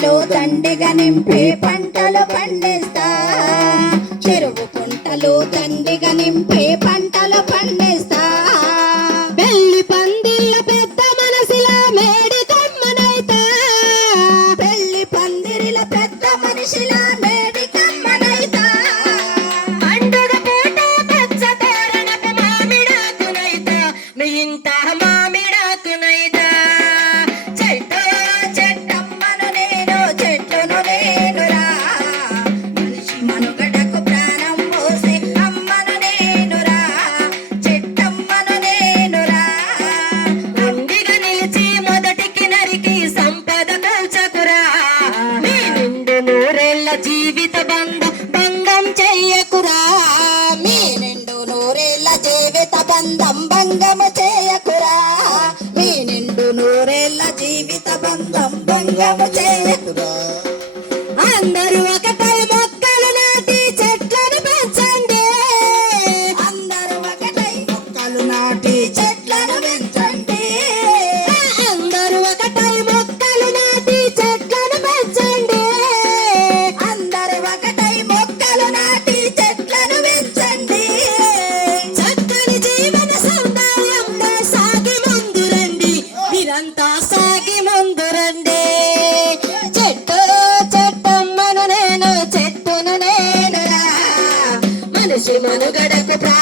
పంటలు దండిగా నింపి పంటలు పండిస్తా. చెరువు పంటలు దండిగా నింపి పంటలు పండిస్తా. పెళ్ళి పందిళ్ళ పెద్ద మనసులా మేడి కమ్మనైతా. పెళ్ళి పందిరిల పెద్ద మనిషిలా జీవిత బంధ భంగం చెయ్యకురా మీ నిండు నూరేళ్ళ జీవిత బంధం భంగము చేయకురా. మీ నిండు నూరేళ్ళ జీవిత బంధం భంగము చేయకురా. అందరూ ఒక శివను గడకు ప్రా